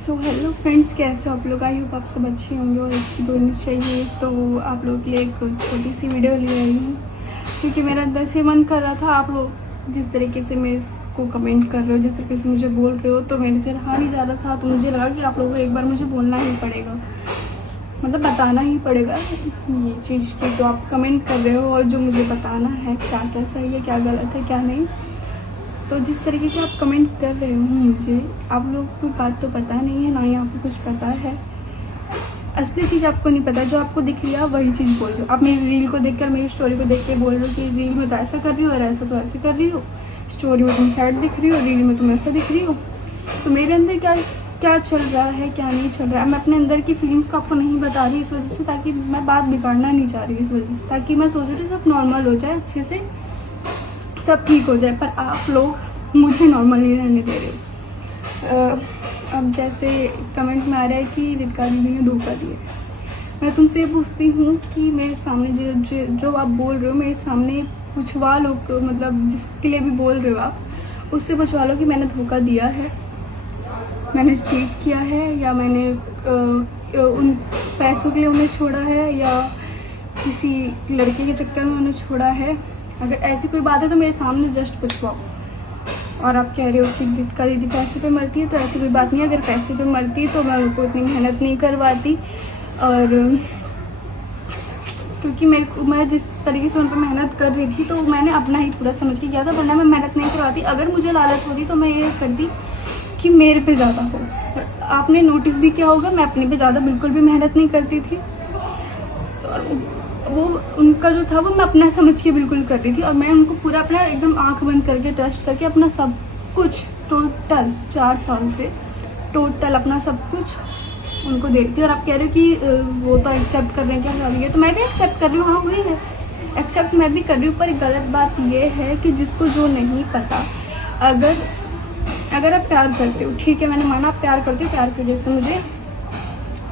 So hello friends, कैसे हो आप लोग? आई होप आप सब अच्छे होंगे और अच्छी होनी चाहिए। तो आप लोग के लिए एक छोटी सी वीडियो ले आई हूँ क्योंकि मेरा अंदर से मन कर रहा था। आप लोग जिस तरीके से मेरे को कमेंट कर रहे हो, जिस तरीके से मुझे बोल रहे हो, तो मेरे से रहा नहीं जा रहा था। तो मुझे लगा कि आप लोगों को एक बार मुझे बोलना ही पड़ेगा, मतलब बताना ही पड़ेगा ये चीज़ कि जो आप कमेंट कर रहे हो और जो मुझे बताना है क्या क्या सही है, क्या गलत है, क्या नहीं। तो जिस तरीके के आप कमेंट कर रहे हो, मुझे आप लोगों को बात तो पता नहीं है, ना ही आपको कुछ पता है। असली चीज़ आपको नहीं पता, जो आपको दिख रही है आप वही चीज़ बोल रहे हो। आप मेरी रील को देखकर, मेरी स्टोरी को देख के बोल रहे हो कि रील में तो ऐसा कर रही हो और ऐसा तो ऐसे कर रही हो, स्टोरी में तुम सैड दिख रही हो, रील में तुम ऐसा दिख रही हो। तो मेरे अंदर क्या क्या चल रहा है, क्या नहीं चल रहा है, मैं अपने अंदर की फीलिंग्स को आपको नहीं बता रही इस वजह से, ताकि मैं बात बिगाड़ना नहीं चाह रही इस वजह से, ताकि मैं सोच रही सब नॉर्मल हो जाए, अच्छे से सब ठीक हो जाए। पर आप लोग मुझे नॉर्मल नहीं रहने दे रहे हो। अब जैसे कमेंट में आ रहा है कि रितिका दीदी ने धोखा दिया। मैं तुमसे पूछती हूँ कि मेरे सामने जो आप बोल रहे हो, मेरे सामने पूछवा लो, मतलब जिसके लिए भी बोल रहे हो आप, उससे पूछवा लो कि मैंने धोखा दिया है, मैंने चीट किया है, या मैंने उन पैसों के लिए उन्हें छोड़ा है, या किसी लड़के के चक्कर में उन्हें छोड़ा है। अगर ऐसी कोई बात है तो मेरे सामने जस्ट पूछवाओ। और आप कह रहे हो कि रितिका दीदी पैसे पे मरती है, तो ऐसी कोई बात नहीं है। अगर पैसे पे मरती तो मैं उनको इतनी मेहनत नहीं करवाती, और क्योंकि मैं जिस तरीके से उन पर मेहनत कर रही थी तो मैंने अपना ही पूरा समझ के किया था, वरना मैं मेहनत नहीं करवाती। अगर मुझे लालच होती तो मैं ये करती कि मेरे पे ज़्यादा हो। आपने नोटिस भी किया होगा, मैं अपने पे ज़्यादा बिल्कुल भी मेहनत नहीं करती थी। और वो उनका जो था वो मैं अपना समझ के बिल्कुल कर रही थी, और मैं उनको पूरा अपना एकदम आंख बंद करके ट्रस्ट करके अपना सब कुछ टोटल 4 साल से टोटल अपना सब कुछ उनको दे रही थी। और आप कह रहे हो कि वो तो एक्सेप्ट कर रहे हैं, क्या कर रही है, तो मैं भी एक्सेप्ट कर रही हूँ। हाँ वही है, एक्सेप्ट मैं भी कर रही हूँ। पर गलत बात ये है कि जिसको जो नहीं पता, अगर आप प्यार करते हो, ठीक है, मैंने माना आप प्यार करते हो, प्यार की वजह से मुझे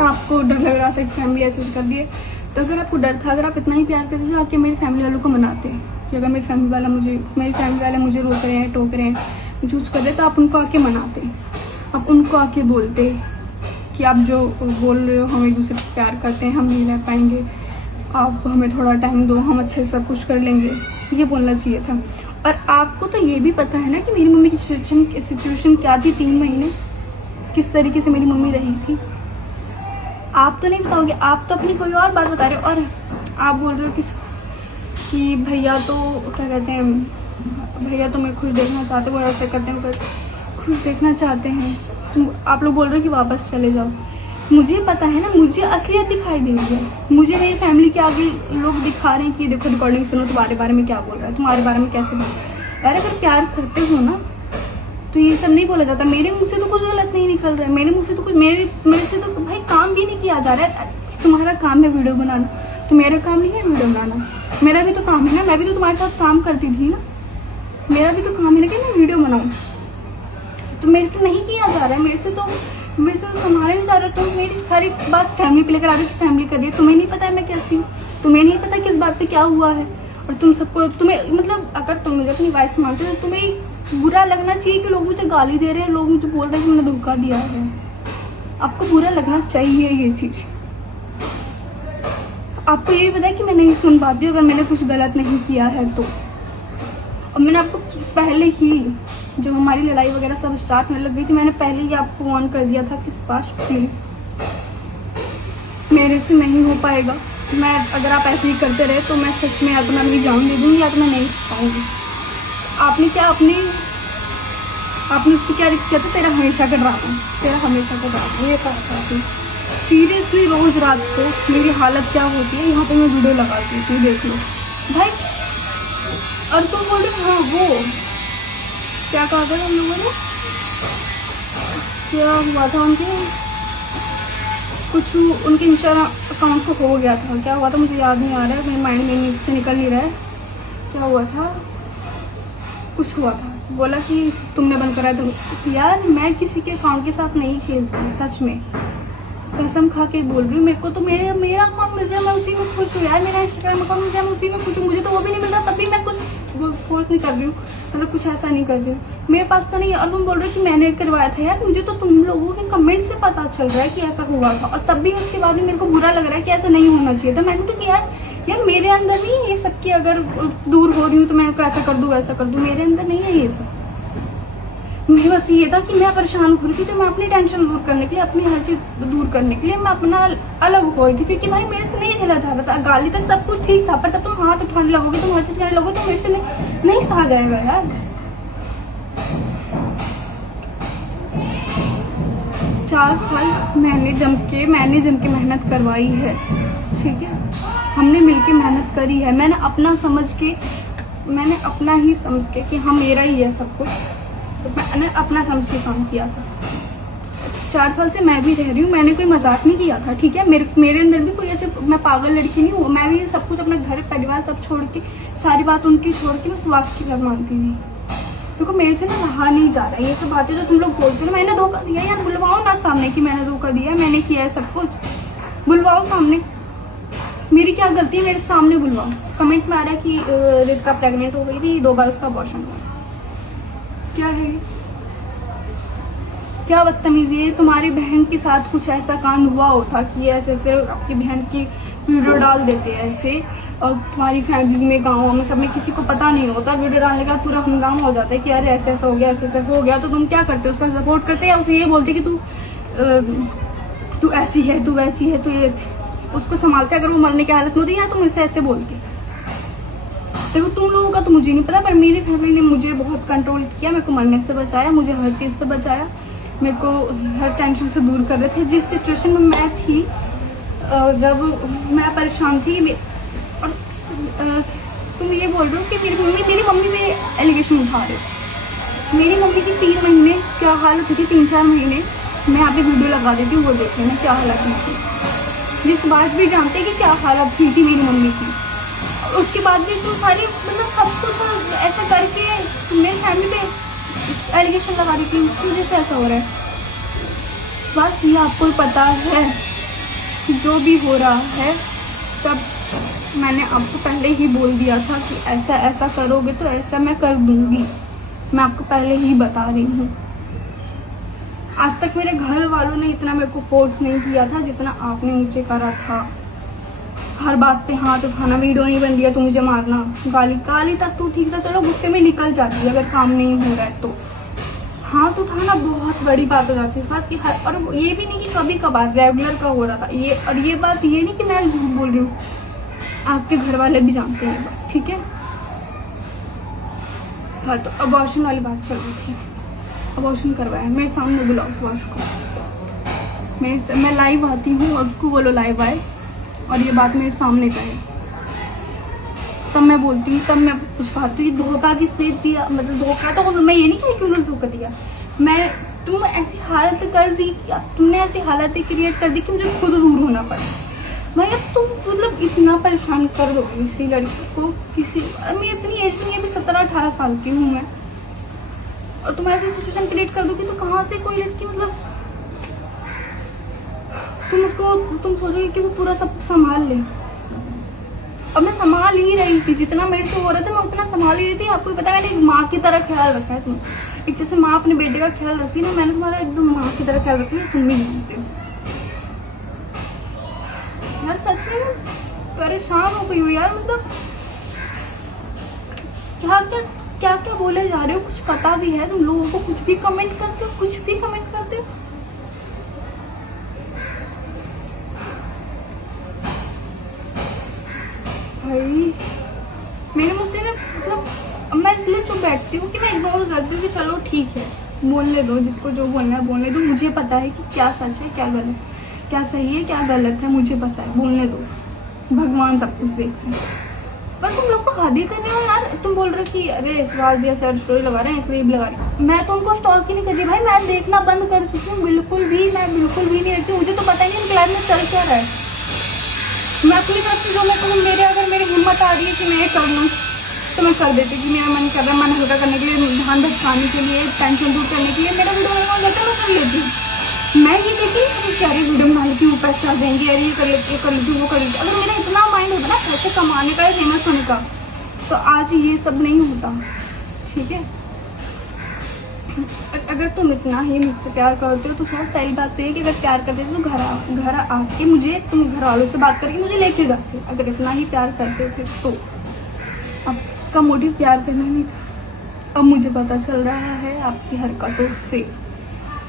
आपको डर लग रहा था कि फैमिली ऐसे कर दिए। तो अगर आपको डर था, अगर आप इतना ही प्यार करते तो आके मेरी फैमिली वालों को मनाते कि अगर मेरी फैमिली वाले मुझे रोक रहे हैं, टोक रहे हैं, जूझ कर रहे हैं, तो आप उनको आके मनाते, आप उनको आके बोलते कि आप जो बोल रहे हो हम एक दूसरे को प्यार करते हैं, हम नहीं रह पाएंगे, आप हमें थोड़ा टाइम दो, हम अच्छे से सब कुछ कर लेंगे, ये बोलना चाहिए था। और आपको तो ये भी पता है ना कि मेरी मम्मी की सिचुएशन क्या थी। 3 महीने किस तरीके से मेरी मम्मी रही थी, आप तो नहीं बताओगे। आप तो अपनी कोई और बात बता रहे हो, और आप बोल रहे हो कि भैया तो क्या कहते हैं, भैया तो मैं खुश देखना चाहते, वो ऐसे करते हैं, खुश देखना चाहते हैं। आप लोग बोल रहे हो कि वापस चले जाओ। मुझे पता है ना, मुझे असलियत दिखाई दे रही है, मुझे मेरी फैमिली के आगे लोग दिखा रहे हैं कि देखो रिकॉर्डिंग सुनो, तुम्हारे बारे में क्या बोल रहा है, तुम्हारे बारे में कैसे बोल रहा है। यार अगर प्यार करते हो ना तो ये सब नहीं बोला जाता। मेरे मुंह से तो कुछ गलत नहीं निकल रहा है, मेरे मुंह से तो कुछ मेरे से तो भाई काम भी नहीं किया जा रहा है। तुम्हारा काम है वीडियो बनाना, तो मेरा काम नहीं है वीडियो बनाना। मेरा भी तो काम है ना, मैं भी तो तुम्हारे साथ काम करती थी ना, मेरा भी तो काम है ना कि मैं वीडियो बनाऊँ। तो मेरे से नहीं किया जा रहा है, मेरे से तो संभाला नहीं जा रहा। तुम मेरी सारी बात फैमिली पे लेकर आ रही, फैमिली कर रही है। तुम्हें नहीं पता है मैं कैसी हूँ, तुम्हें नहीं पता किस बात पे क्या हुआ है। और तुम्हें मतलब अगर तुम मुझे अपनी वाइफ मानते हो तो तुम्हें बुरा लगना चाहिए कि लोग मुझे गाली दे रहे हैं, लोग मुझे बोल रहे हैं कि मैंने धोखा दिया है। आपको बुरा लगना चाहिए ये चीज़। आपको ये भी पता है कि मैं नहीं सुन पाती हूँ अगर मैंने कुछ गलत नहीं किया है तो। और मैंने आपको पहले ही, जब हमारी लड़ाई वगैरह सब स्टार्ट होने लग गई थी, मैंने पहले ही आपको वार्न कर दिया था कि सुभाष प्लीज़ मेरे से नहीं हो पाएगा। मैं अगर आप ऐसे ही करते रहे तो मैं सच में या तो मैं अपनी जान दे दूँगी या तो मैं नहीं पाऊँगी। आपने उसको क्या रिक्स किया था, तेरा हमेशा का ड्रामा, ये था आपने। सीरियसली रोज़ रात को मेरी हालत क्या होती है, यहाँ पे मैं वीडियो लगाती हूँ, देख लो भाई। और तुम बोल रहे हाँ वो क्या कहा था हम लोगों ने, क्या हुआ था उनके कुछ, उनके इंस्टाग्राम अकाउंट को हो गया था, क्या हुआ था मुझे याद नहीं आ रहा है, मेरे माइंड में से निकल नहीं रहा है क्या हुआ था। कुछ हुआ था, बोला कि तुमने बंद कराया। तुम यार मैं किसी के अकाउंट के साथ नहीं खेलती, सच में कसम खा के बोल रही हूँ। मेरे को तो मेरा अकाउंट मिल जाए मैं उसी में खुश हूँ यार, मेरा इंस्टाग्राम अकाउंट मिल जाए मैं उसी में खुश हूँ। मुझे तो वो भी नहीं मिल रहा, तब भी मैं कुछ फोर्स नहीं कर रही हूँ, कुछ ऐसा नहीं कर रही हूँ। मेरे पास तो नहीं है। और तुम बोल रहे हो कि मैंने करवाया था, यार मुझे तो तुम लोगों के कमेंट से पता चल रहा है कि ऐसा हुआ था, और तब भी उसके बाद भी मेरे को बुरा लग रहा है कि ऐसा नहीं होना चाहिए था। मैंने तो किया है यार, मेरे अंदर नहीं है ये सब कि अगर दूर हो रही हूँ तो मैं उनको ऐसा कर दूँ वैसा कर दूँ, मेरे अंदर नहीं है ये सब। मेरे बस ये था कि मैं परेशान हो रही थी तो मैं अपनी टेंशन दूर करने के लिए, अपनी हर चीज़ दूर करने के लिए मैं अपना अलग हो गई थी, क्योंकि भाई मेरे से नहीं झेला जा रहा था। गाली तक सब कुछ ठीक था, पर जब तुम हाथ उठाने लगोगे, तुम हर चीज़ करने लगोगे तो मेरे से नहीं सहा जाएगा यार। 4 साल मैंने जम के मेहनत करवाई है, ठीक है, हमने मिलके मेहनत करी है। मैंने अपना ही समझ के कि हाँ मेरा ही है सब कुछ, तो मैंने अपना समझ के काम किया था। 4 साल से मैं भी रह रही हूँ, मैंने कोई मजाक नहीं किया था, ठीक है। मेरे अंदर भी कोई ऐसे मैं पागल लड़की नहीं हूँ। मैं भी सब कुछ अपना घर परिवार सब छोड़ के, सारी बात उनकी छोड़ के मैं सुभाष की घर मानती थी, क्योंकि मेरे से ना रहा नहीं जा रहा है ये सब बातें जो तुम लोग बोलते हो। मैंने धोखा दिया यार, बुलवाओ ना सामने कि मैंने धोखा दिया, मैंने किया है सब कुछ, बुलवाओ सामने, मेरी क्या गलती है, मेरे सामने बुलवाओ। कमेंट में आ रहा है कि रितिका प्रेग्नेंट हो गई थी, 2 बार उसका अबॉर्शन हुआ। क्या है, क्या बदतमीजी है। तुम्हारी बहन के साथ कुछ ऐसा कांड हुआ होता कि ऐसे आपकी बहन की वीडियो डाल देते हैं ऐसे, और तुम्हारी फैमिली में, गाँव में, सब में किसी को पता नहीं होता, वीडियो डालने का पूरा हंगामा हो जाता है कि अरे ऐसे ऐसा हो गया, ऐसे ऐसा हो गया, तो तुम क्या करते हो, उसका सपोर्ट करते या उसे ये बोलते कि तू ऐसी है, तू वैसी है, तू ये, उसको संभालते अगर वो मरने की हालत में होती है, या तुम इसे ऐसे बोल के। देखो तुम लोगों का तो मुझे नहीं पता, पर मेरी फैमिली ने मुझे बहुत कंट्रोल किया, मेरे को मरने से बचाया, मुझे हर चीज़ से बचाया, मेरे को हर टेंशन से दूर कर रहे थे। जिस सिचुएशन में मैं थी, जब मैं परेशान थी, और तुम ये बोल रहे हो कि मेरी मम्मी पे एलिगेशन उठा रहे हो। मेरी मम्मी की 3 महीने क्या हालत थी, 3-4 महीने मैं यहाँ पे वीडियो लगा देती हूँ, वो देखते हैं क्या हालत थी, जिस बात भी जानते कि क्या हालत थी मेरी मम्मी की। उसके बाद भी तुम सारी मतलब सब कुछ ऐसा करके मेरी फैमिली पे एलिगेशन लगा रही थी, उसकी वजह से ऐसा हो रहा है। बस ये आपको पता है जो भी हो रहा है, तब मैंने आपको पहले ही बोल दिया था कि ऐसा ऐसा करोगे तो ऐसा मैं कर दूंगी, मैं आपको पहले ही बता रही हूँ। आज तक मेरे घर वालों ने इतना मेरे को फोर्स नहीं किया था जितना आपने मुझे करा था। हर बात पे हाथ उठाना, वीडियो नहीं बन रही है तो मुझे मारना, गाली तक तो ठीक था, चलो गुस्से में निकल जाती है अगर काम नहीं हो रहा है तो। हाथ उठाना बहुत बड़ी बात हो जाती है कि हर, और ये भी नहीं कि कभी कभार, रेगुलर का हो रहा था ये। और ये बात ये नहीं कि मैं झूठ बोल रही हूँ, आपके घर वाले भी जानते हैं ये बात, ठीक है। हाँ, तो अबॉर्शन वाली बात चल रही थी, अबॉर्शन करवाया, मेरे सामने बुलाओ सुभाष को, मैं लाइव आती हूँ और उसको बोलो लाइव आए और ये बात मेरे सामने कहे, तब मैं बोलती हूँ, तब मैं कुछ बात हुई। धोखा किसने दिया, मतलब धोखा तो मैं ये नहीं कही कि उन्होंने धोखा दिया, तुम ऐसी हालत कर दी कि तुमने ऐसी हालत क्रिएट कर दी कि मुझे खुद दूर होना पड़ा। भाई अब तुम मतलब इतना परेशान कर दो किसी लड़की को, मैं इतनी एज में नहीं, अभी 17-18 साल की हूँ मैं, और तुम ऐसी सिचुएशन क्रिएट कर दोगी तो कहाँ से कोई लड़की, मतलब तुम सोचोगे कि वो पूरा सब संभाल ले। अब मैं संभाल ही रही थी, जितना मेरे से हो रहा था मैं उतना संभाल ही रही थी। आपको पता है मैंने माँ की तरह ख्याल रखा है, तुम एक जैसे माँ अपने बेटे का ख्याल रखती है ना, मैंने तुम्हारा एकदम माँ की तरह ख्याल रखा है, तुम भी जानते हो। यार सच में मैं परेशान हो गई हूँ यार, मतलब क्या क्या बोले जा रहे हो, कुछ पता भी है तुम लोगों को, कुछ भी कमेंट करते हो, कुछ भी कमेंट करते हो। भाई मेरे मुझसे ना, मतलब मैं इसलिए चुप बैठती हूँ कि मैं इग्नोर करती हूँ कि चलो ठीक है, बोलने दो, जिसको जो बोलना है बोलने दो, मुझे पता है कि क्या सच है क्या गलत, क्या सही है क्या गलत है, मुझे पता है, बोलने दो, भगवान सब कुछ देख रहे हैं। पर तुम लोग को हद ही करने हो यार, तुम बोल रहे हो कि अरे सुहाग भी ऐसे स्टोरी लगा रहे हैं इसलिए भी लगा रहे हैं। मैं तो उनको स्टॉक ही नहीं कर रही भाई, मैं देखना बंद कर चुकी हूँ, बिल्कुल भी नहीं रखती, मुझे तो पता ही नहीं लाइफ में चल क्या रहा है। मैं अपनी तरफ से जो मैं कहूँ, अगर मेरी हिम्मत आ रही है कि मैं ये कर लूँ तो मैं कर देती, कि मेरा मन कर रहा है, मन हल्का करने के लिए, ध्यान भटकाने के लिए, टेंशन दूर करने के लिए मेरा वीडियो बना लेता है, मैं कर लेती हूँ। मैं ये देखी कि क्या वीडियो बना लेती हूँ, पैसे आ जाएंगे, अरे ये कर लेती हूँ, वो कर लेती हूँ। अगर मेरा इतना माइंड होता ना पैसे कमाने का, फेमस होने का, तो आज ये सब नहीं होता, ठीक है। अगर तुम इतना ही मुझसे प्यार करते हो तो सबसे पहली बात तो ये कि अगर प्यार करते तो घर आके मुझे, तुम घर वालों से बात करके मुझे लेके जाते। अगर इतना ही प्यार करते थे तो आपका मोटिव प्यार करना नहीं था। अब मुझे पता चल रहा है आपकी हरकतों से,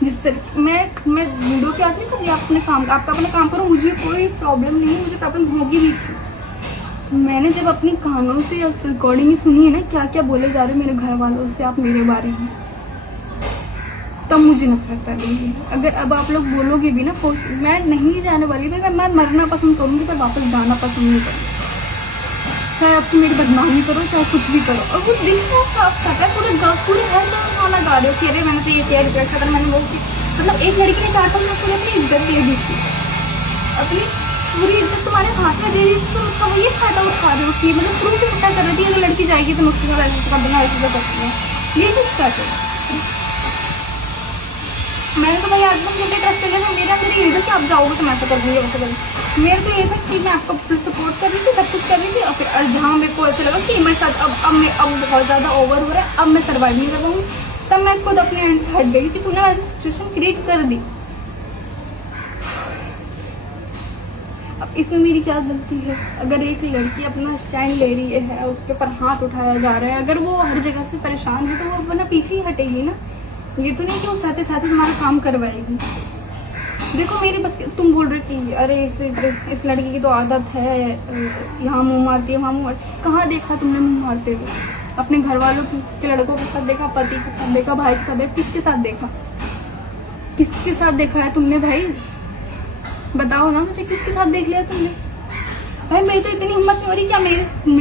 जिस तरीके मैं वीडियो की बात नहीं कर रही, आप अपने काम का, आपका अपना काम करो, मुझे कोई प्रॉब्लम नहीं है, मुझे प्रॉब्लम होगी भी थी। मैंने जब अपनी कानों से रिकॉर्डिंग सुनी है ना क्या क्या बोले जा रहे मेरे घर वालों से आप मेरे बारे में, तब मुझे नफरत आ गई है। अगर अब आप लोग बोलोगे भी ना, मैं नहीं जाने वाली, मैं मरना पसंद करूँगी पर वापस जाना पसंद नहीं करूँगी। चाहे आप मेरी बदनामी करो, चाहे कुछ भी करो। और वो दिल में साफ साफ है, पूरे हर जगह गाना गा रहे हो कि अरे मैंने तो ये किया, रिजेक्ट करा, मैंने वो की। मतलब एक लड़की ने 4-5 लोग पूरी अपनी इज्जत दे दी थी, अपनी पूरी इज्जत तुम्हारे हाथ में दे दी थी, तो उसका वो ये फायदा उठा रहे हो कि मतलब प्रूफ इकट्ठा कर रही थी, अगर लड़की जाएगी तो मुझसे साथ ऐसे कर देना, ऐसे कर सकती है, ये चीज़ करते हैं। मैंने तो भाई आज तक मुझे ट्रस्ट कर लिया, मेरे अंदर ये था कि आप जाओगे तो मैं ऐसा कर दूँगी, वैसा करूँगी। मेरे को ये था कि मैं आपको फुल सपोर्ट कर रही थी, सब कुछ कर रही थी, और फिर जहाँ मेरे को ऐसे लगा कि मेरे साथ अब बहुत ज़्यादा ओवर हो रहा है, अब मैं सर्वाइव नहीं कर पाऊँगी, तब मैं खुद अपने एंड से हट गई कि तूने ऐसी सिचुएशन क्रिएट कर दी। अब इसमें मेरी क्या गलती है? अगर एक लड़की अपना स्टैंड ले रही है, उसके ऊपर हाथ उठाया जा रहा है, अगर वो हर जगह से परेशान है तो वो अपना पीछे ही हटेगी ना। ये तो नहीं कि वो साथ साथ ही तुम्हारा काम करवाएगी। देखो मेरे बस, तुम बोल रहे कि अरे इस लड़की की तो आदत है, यहाँ मुँह मारती है, वहाँ मुँह मारती है। कहाँ देखा तुमने मुँह मारते हुए? अपने घर वालों के लड़कों के साथ देखा, पति के साथ देखा, भाई के साथ देखा, किसके साथ देखा? किसके साथ देखा है तुमने भाई? बताओ ना मुझे, किसके साथ देख लिया तुमने? भाई मेरी तो इतनी हिम्मत नहीं हो रही, क्या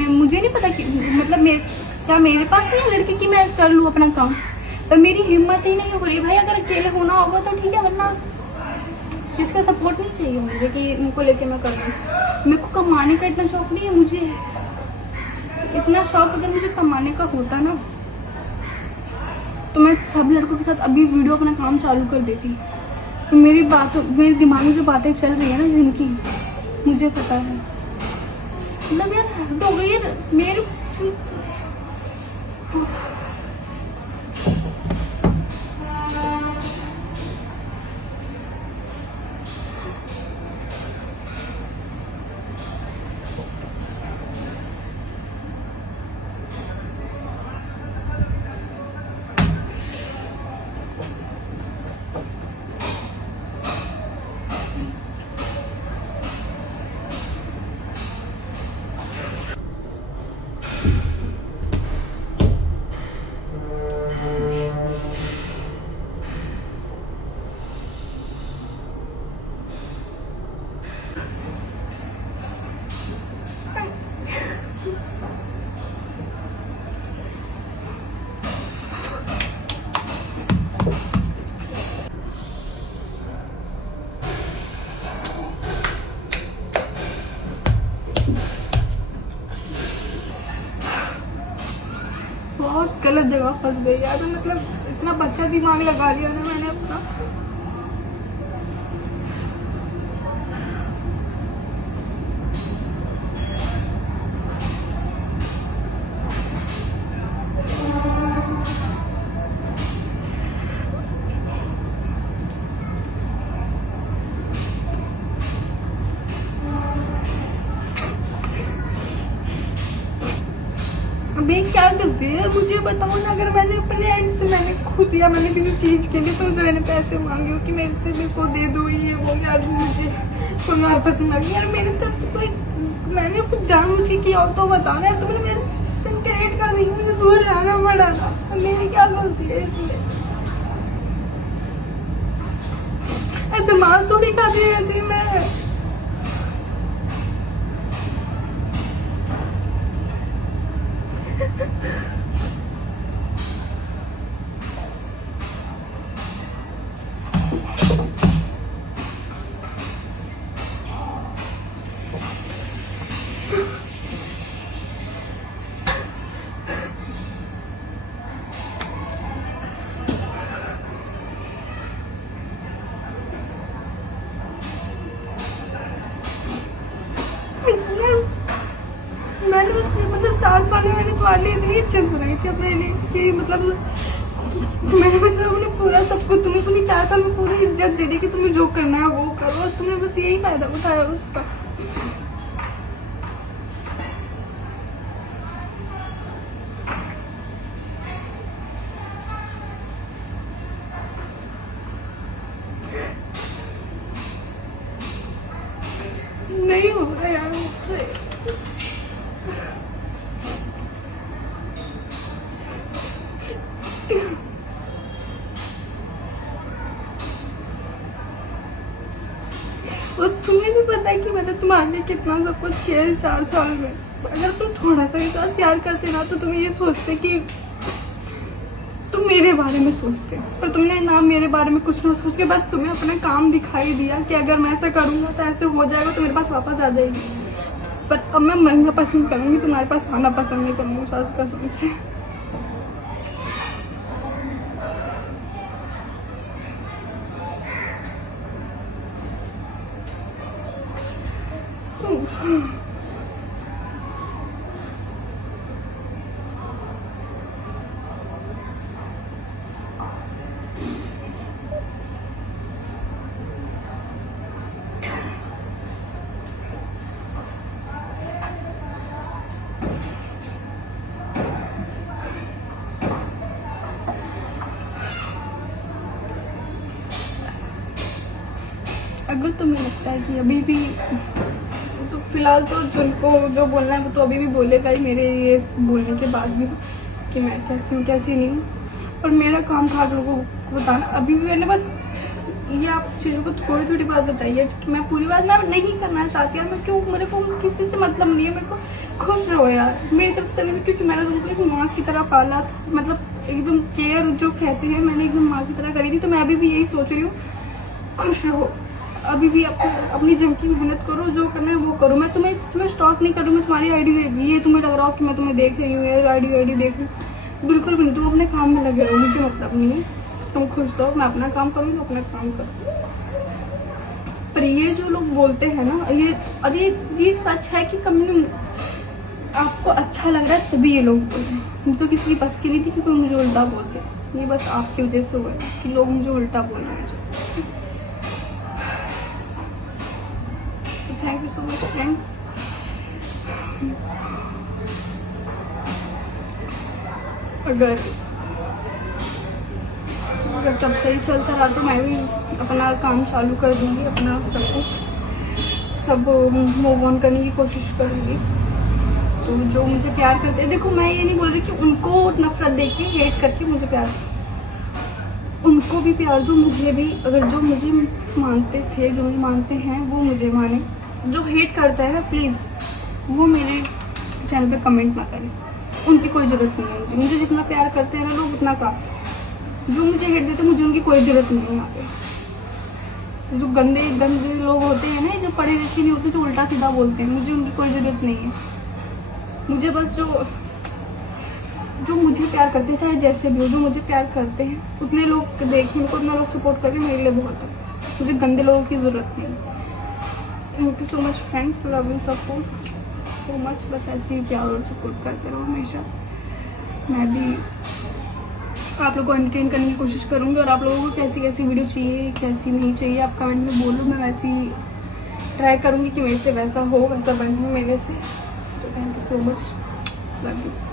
मुझे नहीं पता कि मतलब क्या मेरे पास नहीं है लड़की की मैं कर लूँ अपना काम? तो मेरी हिम्मत ही नहीं हो रही भाई। अगर अकेले होना होगा तो ठीक है, वरना किसका सपोर्ट नहीं चाहिए मुझे कि उनको लेके मैं कर लूँ। मेरे को कमाने का इतना शौक नहीं है, मुझे इतना शौक अगर मुझे कमाने का होता ना तो मैं सब लड़कों के साथ अभी वीडियो अपना काम चालू कर देती। तो मेरे दिमाग में जो बातें चल रही है ना जिनकी, मुझे पता है। मतलब यार हद हो गई है मेरे। बहुत गलत जगह फंस गई यार। मतलब इतना बच्चा दिमाग लगा लिया ना मैंने अपना। अभी क्या करते हैं मुझे बताओ ना। अगर मैंने अपने एंड से मैंने खुद या मैंने किसी चीज़ के लिए तो उसे मैंने पैसे मांगे हो कि मेरे को दे दो ये वो, यार मुझे कोई और पसंद आ गई यार, मेरी तरफ से कोई मैंने कुछ जानबूझ के किया हो तो बताओ ना यार। तुमने मेरी सिचुएशन क्रिएट कर दी, मुझे दूर रहना पड़ा था, मेरी क्या गलती है इसमें? दिमाग थोड़ी खाती रहती मैं। मैंने उससे मतलब 4 साल में मैंने तुम्हारे लिए इतनी इज्जत बनाई थी अपने लिए कि मतलब मैंने मतलब अपने पूरा सब कुछ तुम्हें को नहीं चाहता, मैं पूरी इज्जत दे दी कि तुम्हें जो करना है वो करो, और तुमने बस यही फायदा उठाया उसका। नहीं हो रहा यार मुझसे। और तुम्हें भी पता है कि मैंने तुम्हारे लिए कितना सब कुछ किया है 4 साल में। अगर तुम थोड़ा सा भी साथ प्यार करते ना तो तुम ये सोचते कि तुम मेरे बारे में सोचते, पर तुमने ना मेरे बारे में कुछ ना सोच के बस तुम्हें अपना काम दिखाई दिया कि अगर मैं ऐसा करूँगा तो ऐसे हो जाएगा, तो मेरे पास वापस आ जाएगी। पर अब मैं मरना पसंद करूँगी, तुम्हारे पास आना पसंद नहीं करूँगी सास कसम से। अगर तुम्हें लगता है कि अभी भी, तो फिलहाल तो जिनको जो बोलना है वो तो अभी भी बोलेगा ही मेरे ये बोलने के बाद भी कि मैं कैसी हूँ कैसी नहीं हूँ। और मेरा काम था आप लोगों को बताना। अभी भी मैंने बस ये आप चीज़ों को थोड़ी थोड़ी बात बताई है कि मैं पूरी बात मैं नहीं करना चाहती यार। मैं क्यों, मेरे को किसी से मतलब नहीं है, मेरे को खुश रहो यार मेरी तरफ से भी, क्योंकि मैंने तुमको एक माँ की तरह पाला, मतलब एकदम केयर जो कहते हैं मैंने एकदम माँ की तरह करी थी। तो मैं अभी भी यही सोच रही हूँ, खुश रहो, अभी भी अपनी जिम की मेहनत करो, जो करना है वो करो। मैं तुम्हें स्टॉक नहीं करूँ, मैं तुम्हारी आईडी देगी, ये तुम्हें लग रहा हो कि मैं तुम्हें देख रही हूँ ये आईडी देख रही हूँ, बिल्कुल भी नहीं। तुम अपने काम में लगे रहो, मुझे मतलब नहीं है, तुम खुश रहो, मैं अपना काम करूँगी, तो अपना काम करो। पर ये जो लोग बोलते हैं ना, ये सच है कि कभी आपको अच्छा लग रहा है तभी ये लोग बोल रहे हैं। मुझे तो किसी की बस की नहीं थी कि कोई मुझे उल्टा बोलते, ये बस आपकी वजह से हुआ है कि लोग मुझे उल्टा बोल रहे हैं। Thank you so much friends. अगर सब सही चलता रहा तो मैं भी अपना काम चालू कर दूंगी, अपना सब कुछ सब मूव ऑन करने की कोशिश करूंगी। तो जो मुझे प्यार करते हैं, देखो मैं ये नहीं बोल रही कि उनको नफरत देख के हेट करके मुझे प्यार, उनको भी प्यार दो, मुझे भी। अगर जो मुझे मानते थे, जो मुझे मानते हैं वो मुझे माने। जो हेट करता है ना प्लीज़ वो मेरे चैनल पे कमेंट ना करें, उनकी कोई ज़रूरत नहीं है। मुझे जितना प्यार करते हैं ना लोग उतना काफ़ी। जो मुझे हेट देते हैं मुझे उनकी कोई ज़रूरत नहीं है। यहाँ पे जो गंदे गंदे लोग होते हैं ना, जो पढ़े लिखे नहीं होते, जो उल्टा सीधा बोलते हैं, मुझे उनकी कोई ज़रूरत नहीं है। मुझे बस जो मुझे प्यार करते हैं, चाहे जैसे भी हो, जो मुझे प्यार करते हैं उतने लोग देखें, उनको उतना लोग सपोर्ट करें, मेरे लिए बहुत है। मुझे गंदे लोगों की ज़रूरत नहीं है। Thank you so much friends, love you support so much. बस ऐसे ही प्यार और सपोर्ट करते रहो हमेशा। मैं भी आप लोगों को एंटरटेन करने की कोशिश करूँगी, और आप लोगों को कैसी कैसी वीडियो चाहिए कैसी नहीं चाहिए आप कमेंट में बोलो, मैं वैसी ट्राई करूँगी कि मेरे से वैसा हो, वैसा बने मेरे से। तो thank you so much, love you.